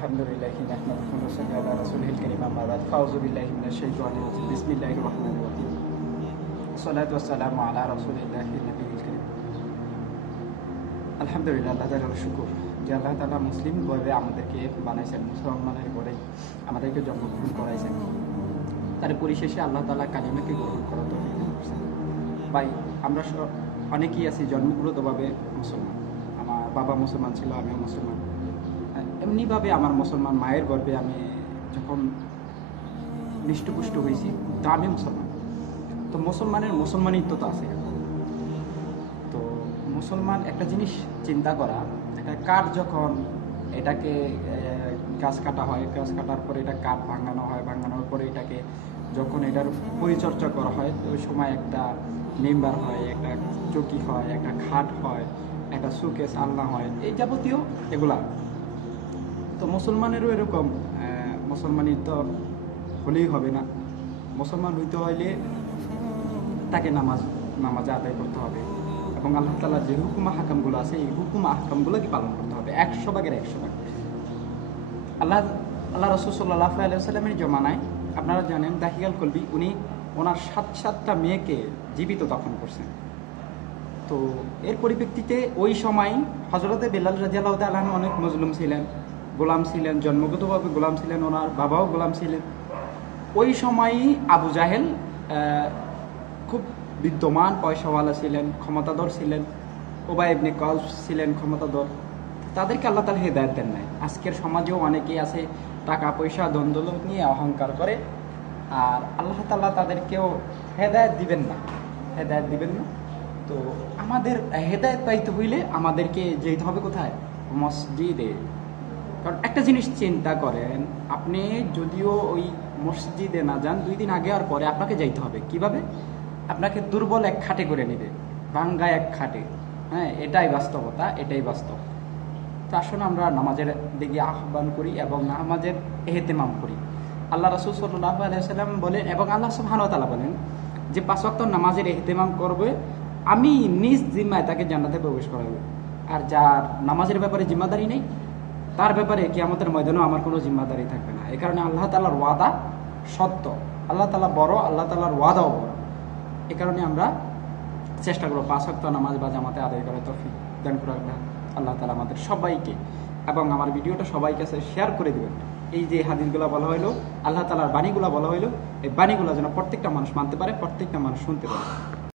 আলহামদুলিল্লাহি নাহমাদুহু ওয়া নুসাল্লি আলা রাসূলিল কারীম আম্মা বা'দ ফাউযু বিল্লাহি মিনাশ শাইতানির রাজীম বিসমিল্লাহির রহমানির রহিম সালাতু ওয়াসসালামু আলা রাসূলিল্লাহি নবিয়িল কারীম আলহামদুলিল্লাহ আল্লাহ তাআলার শুকর যে আল্লাহ তাআলা মুসলিম ভাবে আমাদেরকে বানাইছেন, মুসলমানের ঘরে আমাদেরকে জন্মগ্রহণ করাইছেন। তার পরিশেষে আল্লাহ তাআলা কালিমাকে গ্রহণ করার তৌফিক দান করেছেন। ভাই আমরা অনেকেই আছি জন্মগতভাবে মুসলমান, আমার বাবা মুসলমান ছিল, আমিও মুসলমান। এমনিভাবে আমার মুসলমান মায়ের গর্ভে আমি যখন হৃষ্টপুষ্ট হয়েছি তা আমি মুসলমান। তো মুসলমানের মুসলমানিত্ব তো আছে। তো মুসলমান একটা জিনিস চিন্তা করা, একটা কাঠ যখন এটাকে গাছ কাটা হয়, গাছ কাটার পরে এটা কাঠ ভাঙানো হয়, ভাঙানোর পরে এটাকে যখন এটার পরিচর্যা করা হয় ওই সময় একটা মেম্বার হয়, একটা চৌকি হয়, একটা খাট হয়, একটা সুকেস আলনা হয়, এই যাবতীয় এগুলা। তো মুসলমানেরও এরকম মুসলমানিত্ব হলেই হবে না। মুসলমান হইতে হইলে তাকে নামাজে আদায় করতে হবে এবং আল্লাহ তাআলার যে হুকুমা হাকামগুলো আছে এই হুকুমা হাকামগুলোকে পালন করতে হবে 100%-এর 100%। আল্লাহ রাসূল সাল্লাল্লাহু আলাইহি ওয়াসাল্লামের জমানায় আপনারা জানেন দাহিয়াল কলবি উনি ওনার 7টা মেয়েকে জীবিত দাফন করছেন। তো এর পরিপ্রেক্ষিতে ওই সময় হযরতে বেলাল রাদিয়াল্লাহু তাআলা আনহু অনেক মজলুম ছিলেন, গোলাম ছিলেন, জন্মগতভাবে গোলাম ছিলেন, ওনার বাবাও গোলাম ছিলেন। ওই সময়ই আবু জাহেল খুব বিদ্যমান, পয়সাওয়ালা ছিলেন, ক্ষমতাধর ছিলেন। উবাই ইবনে কালব ছিলেন ক্ষমতাধর। তাদেরকে আল্লাহ তাআলা হেদায়েত দেন নাই। আজকের সমাজেও অনেকেই আছে টাকা পয়সা দ্বন্দ্ব নিয়ে অহংকার করে, আর আল্লাহ তাআলা তাদেরকেও হেদায়েত দিবেন না। তো আমাদের হেদায়েত পাইতে হইলে আমাদেরকে যেতে হবে কোথায়? মসজিদে। কারণ একটা জিনিস চিন্তা করেন, আপনি যদিও ওই মসজিদে না যান 2 দিন আগে আর পরে আপনাকে যাইতে হবে। কিভাবে? আপনাকে দুর্বল এক খাটে করে নেবে, ভাঙ্গা এক খাটে। হ্যাঁ, এটাই বাস্তবতা, এটাই বাস্তব। তো আসলে আমরা নামাজের দিকে আহ্বান করি এবং নামাজের ইহতিমাম করি। আল্লাহ রাসূল সাল্লাল্লাহু আলাইহি ওয়াসাল্লাম বলেন এবং আল্লাহ সুবহানাহু ওয়া তাআলা বলেন যে 5 ওয়াক্ত নামাজের ইহতিমাম করবে আমি নিজ জিম্মায় তাকে জান্নাতে প্রবেশ করাবো। আর যার নামাজের ব্যাপারে জিম্মাদারি নেই তার ব্যাপারে কিয়ামতের ময়দানেও আমার কোনো জিম্মাদারি থাকবে না। এই কারণে আল্লাহ তাআলার ওয়াদা সত্য, আল্লাহ তাআলা বড়, আল্লাহ তাআলার ওয়াদাও বড়। এই কারণে আমরা চেষ্টা করব 5 ওয়াক্ত নামাজ বা জামাতে আদায় করার তৌফিক দান করুন আল্লাহ তাআলা আমাদের সবাইকে। এবং আমার ভিডিওটা সবাই কাছে শেয়ার করে দেবেন। এই যে হাদিসগুলো বলা হইলো, আল্লাহ তাআলার বাণীগুলো বলা হইলো, এই বাণীগুলো যেন প্রত্যেকটা মানুষ মানতে পারে, প্রত্যেকটা মানুষ শুনতে পারে।